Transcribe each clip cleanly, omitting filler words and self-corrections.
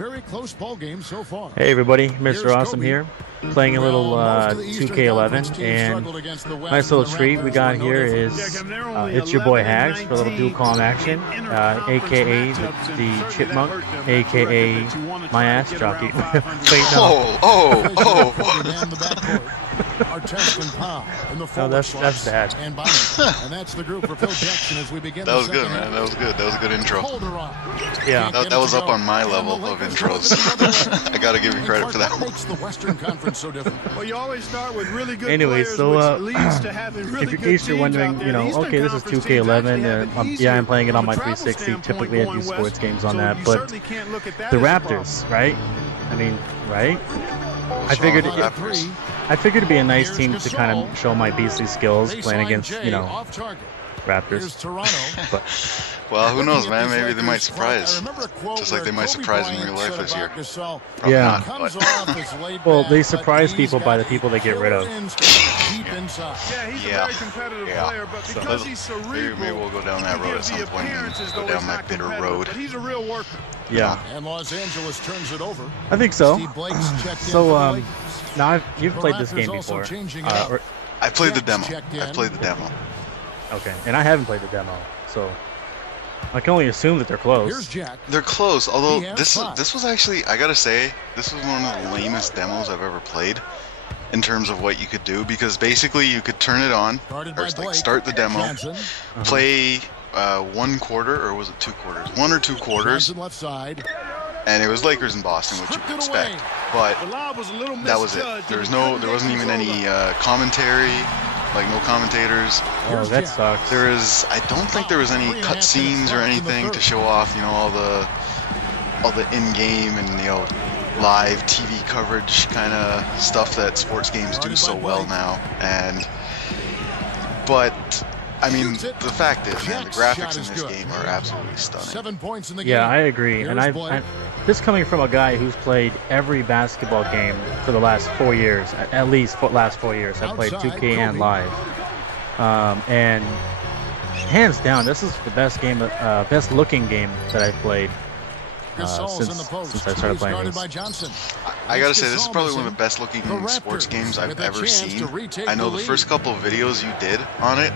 very close ball game so far. Hey everybody, Mr. Awesome here, playing a little 2K11, and nice little treat we got here is it's your boy Haggs for a little dual comm action, aka the Chipmunk, aka my ass jockey. Wait, no. No, that's bad. And that's the group for Phil Jackson as we begin. That was good, man. That was good. That was a good intro. Yeah, that was up on my level of intros. I gotta give you credit for that one. Well, you always start with really good anyway, players, so which leads to having really if in good case you're teams. wondering, you know, okay, this is 2K11, yeah, I'm playing it on my 360. Typically, I do sports games on that, but the Raptors, right? I mean, right? I figured it'd be a nice team to kind of show my beastly skills playing against, you know, Raptors. But well, who knows, man? Maybe they might surprise, just like they might surprise in real life this year. Probably yeah. not, but. Well, they surprise people by the people they get rid of. Yeah, he's a very competitive player, but because he's cerebral, maybe we'll go down that road at some point. Go down my bitter road. But he's a real worker. Yeah. And Los Angeles turns it over. I think so. So, now you've played this game before. I played the demo. I played the demo. Okay, and I haven't played the demo, so I can only assume that they're close. They're close, although this was actually, I gotta say, this was one of the lamest demos I've ever played in terms of what you could do, because basically you could turn it on, or like start the demo, play 1 quarter, or was it 2 quarters? 1 or 2 quarters, and it was Lakers in Boston, which you would expect, but that was it. There wasn't even any commentary. Like no commentators. Oh, that sucks. I don't think there was any cutscenes or anything to show off, you know, all the in-game and, you know, live TV coverage kind of stuff that sports games do so well now. But I mean, the fact is, man, the graphics in this game are absolutely stunning. Yeah, I agree. And this coming from a guy who's played every basketball game for the last 4 years, at least for the last 4 years. I've played 2K and live. And hands down, this is the best game, best looking game that I've played since I started playing this. I gotta say, this is probably one of the best looking sports games I've ever seen. I know the first couple of videos you did on it,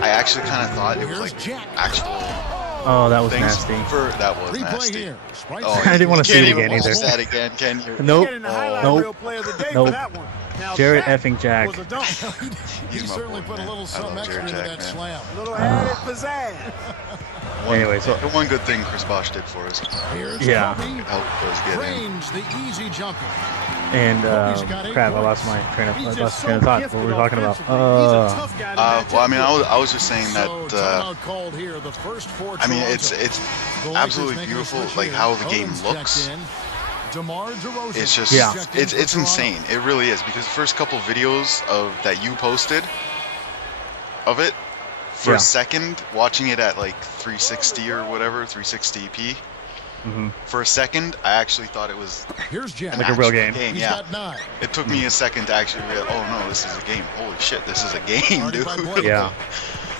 I actually kind of thought it was like actual. Oh, that was nasty. That was nasty. Oh, I didn't want to see it again either. That again, can you? Nope. Nope. Jared effing Jack. He certainly put a little something extra into that slam. A little added pizzazz. Anyway, so the one good thing Chris Bosh did for us. Yeah. Helped us get in. The easy jumper. And crap, I lost my train of thought. What were we talking about? Well, I mean, I was just saying that. I mean, it's absolutely beautiful, like how the game looks. It's just, it's insane. It really is, because the first couple videos that you posted of it, for a second, watching it at like 360 or whatever, 360p. For a second, I actually thought it was like a real game. Yeah. It took me a second to actually realize, oh no, this is a game. Holy shit, this is a game, dude. Yeah.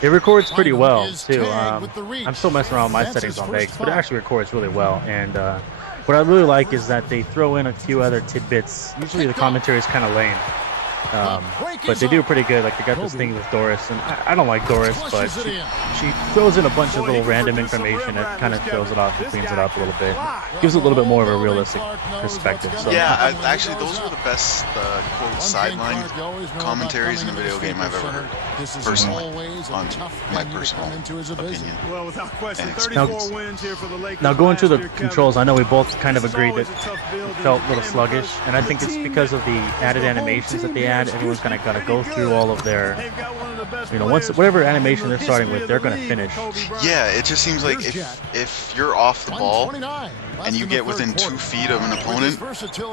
It records pretty well too. I'm still messing around with my settings on Vegas, but it actually records really well. And what I really like is that they throw in a few other tidbits. Usually the commentary is kind of lame. But they do pretty good. Like they got this thing with Doris, and I don't like Doris, but she throws in a bunch of little random information that kind of throws it off and cleans it up a little bit. Gives it a little bit more of a realistic perspective. So. Yeah, actually, those were the best quote sideline commentaries in a video game I've ever heard. Personally, on my personal opinion. Well, without question, 34 wins here for the Lakers. Now going to the controls, I know we both kind of agreed that it felt a little sluggish, and I think it's because of the added animations that they add. Everyone's kind of got to go through all of their, you know, whatever animation they're starting with, they're going to finish. Yeah, it just seems like if you're off the ball and you get within 2 feet of an opponent,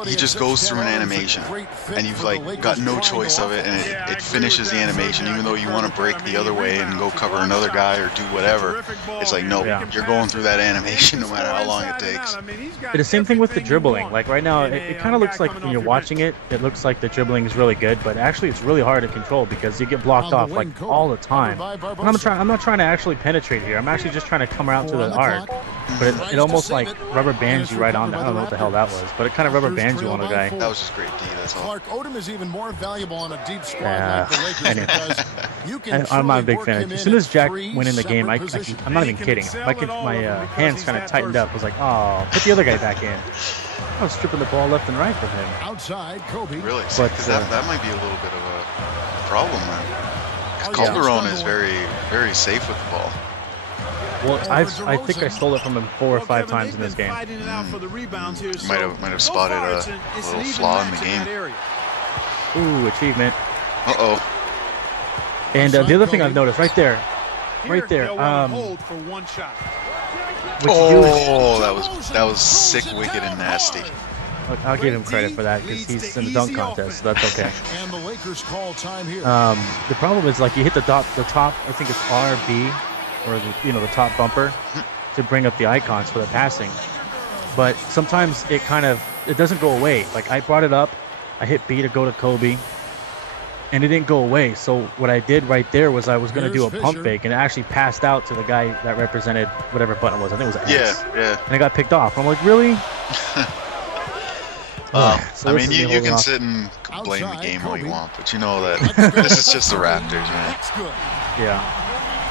he just goes through an animation, and you've like got no choice of it, and it finishes the animation, even though you want to break the other way and go cover another guy or do whatever. It's like, no, you're going through that animation no matter how long it takes. But the same thing with the dribbling. Like right now, it kind of looks like when you're watching it, it looks like the dribbling is really good, but actually it's really hard to control because you get blocked off like like all the time. And I'm not trying to actually penetrate here. I'm actually just trying to come out to the arc. But it almost like rubber bands you right on that. I don't know what the hell that was, but it kind of rubber bands you on a guy. That was just great D, that's all. Clark, Odom is even more valuable on a deep squad like the Lakers because you can I'm not a big fan. As soon as Jack went in the game, I'm not even kidding. My hands kind of tightened up. I was like, oh, put the other guy back in. I was stripping the ball left and right from him. Outside, Kobe. Really? Because that might be a little bit of a problem, man. Calderon is very safe with the ball. Well, I think I stole it from him 4 or 5 times in this game. Might have spotted a little flaw in the game. Ooh, achievement. Uh-oh. And the other thing I've noticed, right there. That was sick, wicked, and nasty. I'll give him credit for that because he's in the dunk contest, so that's okay. And the Lakers call time here. The problem is like you hit the top. I think it's RB, or the top bumper, to bring up the icons for the passing. But sometimes it doesn't go away. Like I brought it up, I hit B to go to Kobe, and it didn't go away. So what I did right there was I was going to do a pump fake, and it actually passed out to the guy that represented whatever button it was. I think it was X. Yeah. And I got picked off. I'm like, really? So I mean, you can sit and blame the game all you want, but you know that this is just the Raptors, man. Yeah.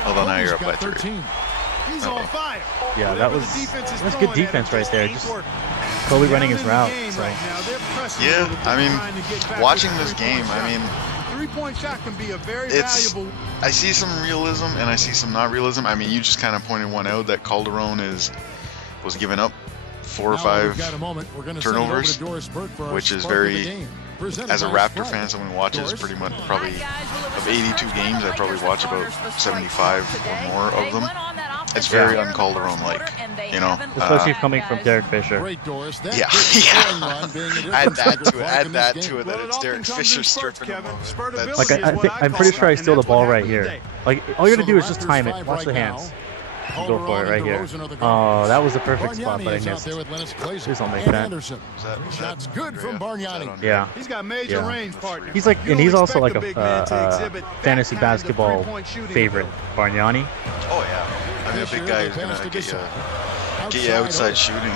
Although now you're up by 3. Yeah, that was good defense right there. Just Kobe running his route. So. Yeah, I mean, watching this game, I mean, I see some realism and I see some not realism. I mean, you just kind of pointed one out that Calderon was giving up 4 or 5 turnovers, which is very, as a Raptor fan, someone who watches pretty much probably of 82 games, I probably watch about 75 or more of them. It's very un-Calderon-like, you know. Especially coming from Derek Fisher. Yeah. Add that to it, that it's Derek Fisher stripping him. Like I'm pretty sure I steal the ball right here. Like all you gotta do is just time it. Watch the hands. Go for it right here. Oh, that was the perfect spot, but I missed. Please don't make that. That's good from Bargnani. Yeah. He's got major range, partner. He's like, and he's also like a fantasy basketball favorite, Bargnani. Oh yeah. I mean, a big guy who's gonna get you outside shooting.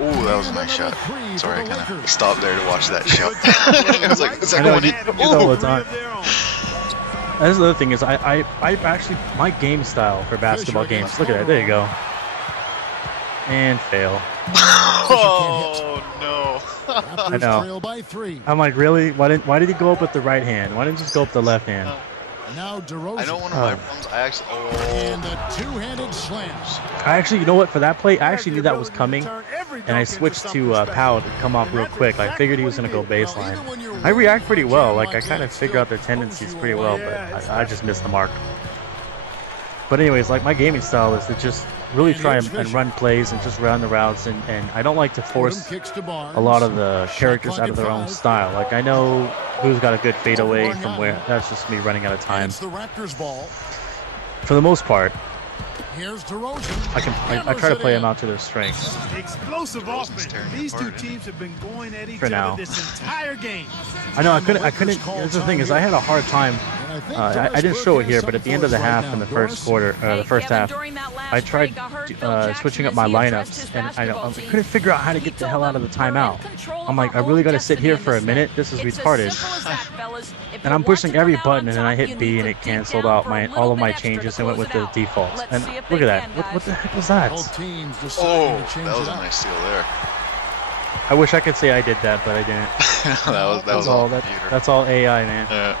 Ooh, that was a nice shot. Sorry, I kind of stopped there to watch that shot. I was like, is that going in? That's the other thing is I actually, my game style for basketball games, look at that, there you go. And fail. Oh no. I know. I'm like, really? Why did he go up with the right hand? Why didn't he just go up the left hand? Now DeRozan. I know one of my problems. I actually. And the two-handed slams. I actually, you know what? For that play, I actually knew that was coming, and I switched to Powell to come off real quick. I figured he was gonna go baseline. I react pretty well. Like I kind of figure out their tendencies pretty well, but I just missed the mark. But anyways, like my gaming style is to just really try and run plays and just run the routes, and I don't like to force a lot of the characters out of their own style. Like I know who's got a good fadeaway from where. That's just me running out of time. For the most part, I try to play them out to their strengths. Explosive offense. These two teams have been going at each other this entire game. I know I couldn't. That's the thing is I had a hard time. I didn't show it here, but at the end of the half in the first quarter, the first half, I tried switching up my lineups, and I couldn't figure out how to get the hell out of the timeout. I'm like, I really got to sit here for a minute. This is retarded. And I'm pushing every button, and then I hit B, and it canceled out all of my changes and went with the defaults. And look at that. What the heck was that? Oh, that was a nice steal there. I wish I could say I did that, but I didn't. that was all that's all AI, man. Yeah.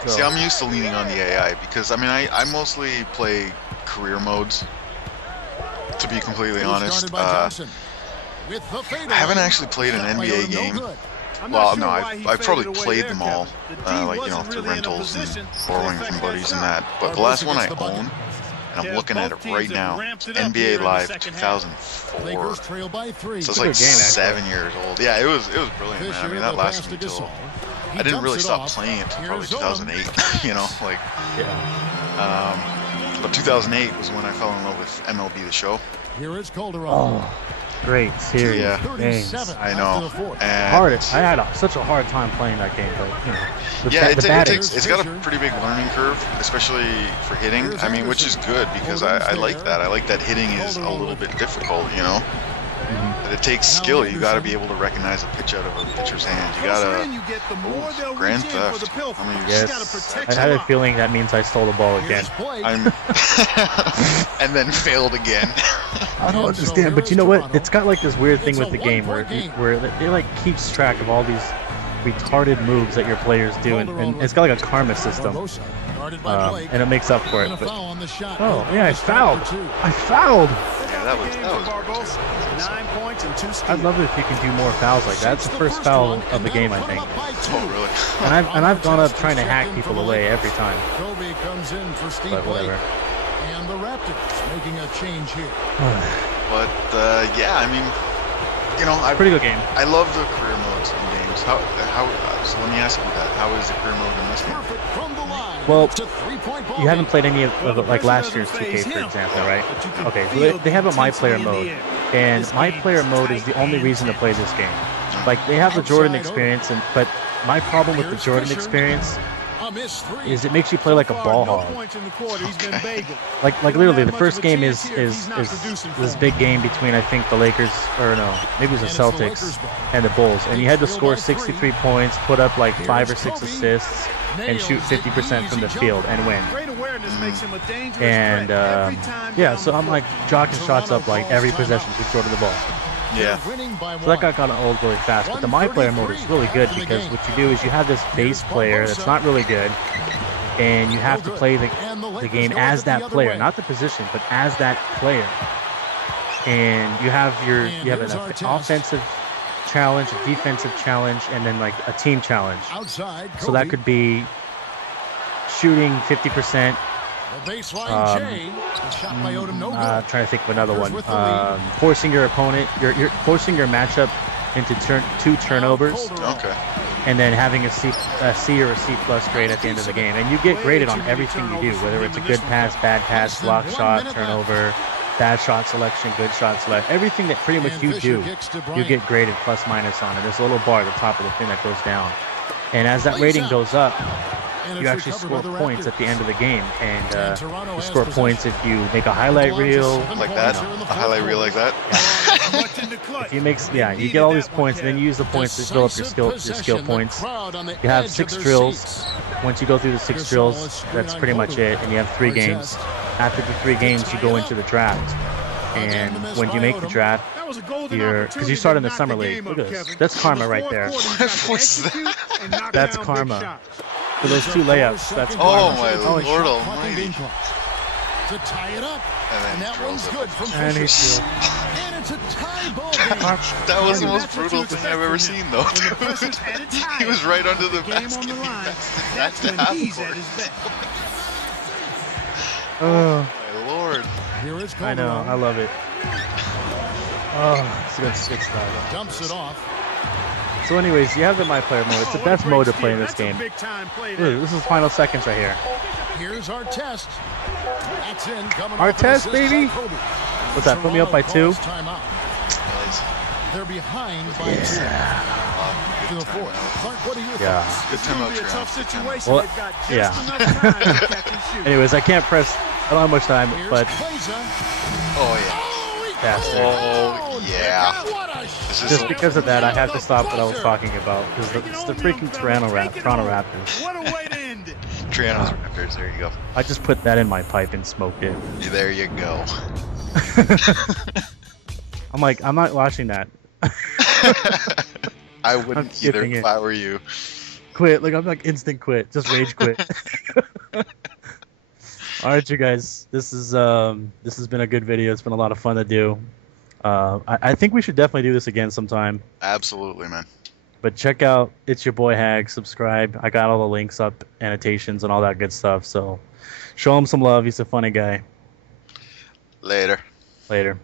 So. See, I'm used to leaning on the AI because, I mean, I mostly play career modes, to be completely honest. I haven't actually played an NBA game. Well, no, I've probably played them all, like, you know, through rentals and borrowing from buddies and that. But the last one I own, and I'm looking at it right now, NBA Live 2004. So it's like 7 years old. Yeah, it was brilliant, man. I mean, that lasted until... I didn't really stop playing until probably 2008, you know, like... Yeah. But 2008 was when I fell in love with MLB The Show. Here is Calderon. Oh. great series. Yeah. Games. I know. I had such a hard time playing that game, but you know. Yeah, it's got a pretty big learning curve, especially for hitting. I mean, which is good because I like that. I like that hitting is a little bit difficult, you know. But it takes skill. You got to be able to recognize a pitch out of a pitcher's hand. You got to Grand Theft. I mean, yes. I had a feeling that means I stole the ball again. And then failed again. I don't understand, but you know what? It's got like this weird thing with the game where it like keeps track of all these retarded moves that your players do, and it's got like a karma system, and it makes up for it. But, oh yeah, I fouled. Yeah, that was 9 points and 2 steals. I'd love it if you can do more fouls like that. That's the first foul of the game, I think. Oh really? And I've gone up trying to hack people away every time. But whatever. And the Raptors making a change here. But yeah, I mean, you know, pretty good game. I love the career modes in games. So let me ask you that. How is the career mode in this game? Well, you haven't played any of like last year's 2K, for example, right? Okay, so they have a My Player mode, and My Player mode is the only reason to play this game. Like, they have the Jordan experience, but my problem with the Jordan experience is it makes you play like a ball hog. Like literally, the first game is this big game between, I think, the Lakers, or no, maybe it was the Celtics and the Bulls, and you had to score 63 points, put up like 5 or 6 assists, and shoot 50% from the field and win. And yeah, so I'm like jocking shots up like every possession to Jordan the ball. Yeah. So that got kind of old really fast, but the My Player mode is really good because what you do is you have this base player that's not really good, and you have to play the game as that player, not the position, but as that player. And you have an offensive challenge, a defensive challenge, and then like a team challenge. So that could be shooting 50%. Trying to think of another one. Forcing your opponent, you're forcing your matchup into 2 turnovers. Okay. And then having a C or a C+ grade at the end of the game, and you get graded on everything you do, whether it's a good pass, bad pass, block shot, turnover, bad shot selection, good shot selection, everything that pretty much you do, you get graded plus minus on it. There's a little bar at the top of the thing that goes down, and as that rating goes up, you actually score points at the end of the game, and you score points if you make a highlight reel like that. A highlight reel like that. Yeah. If you you get all these points, and then you use the points to fill up your skill points. You have 6 drills. Once you go through the 6 drills, that's pretty much it, and you have 3 games. After the 3 games, you go into the draft. And when you make the draft, because you start in the summer league. Look at this. That's karma right there. That's karma. For those 2 layups, that's karma. Oh my Lord Almighty! To tie it up, and that one's good from and it's a tie ball game. That was the most brutal thing I've ever seen, though. He was right under the basket. That's when he's at his best. Oh my Lord! I know, I love it. Oh, it's a good 6 style. Dumps it off. So anyways, you have the My Player mode. It's the best mode to play in this game. This is final seconds right here. Here's our test. Our test, baby. What's that? Put me up by 2. They're behind by 2. To the 4th. Clark, what do you think? Yeah. Good timeout. Well, yeah. Anyways, I can't press. I don't have much time, but. Oh yeah. Bastard. Oh yeah. Just because of that, I have to stop what I was talking about, because it's the freaking Toronto Raptors. What a way to end it. Toronto Raptors, there you go. I just put that in my pipe and smoked it. There you go. I'm like, I'm not watching that. I wouldn't either if I were you. Quit. Like, I'm like instant quit. Just rage quit. All right, you guys. This has been a good video. It's been a lot of fun to do. I think we should definitely do this again sometime. Absolutely, man. But check out It's Your Boy Haggs. Subscribe. I got all the links up, annotations, and all that good stuff. So show him some love. He's a funny guy. Later. Later.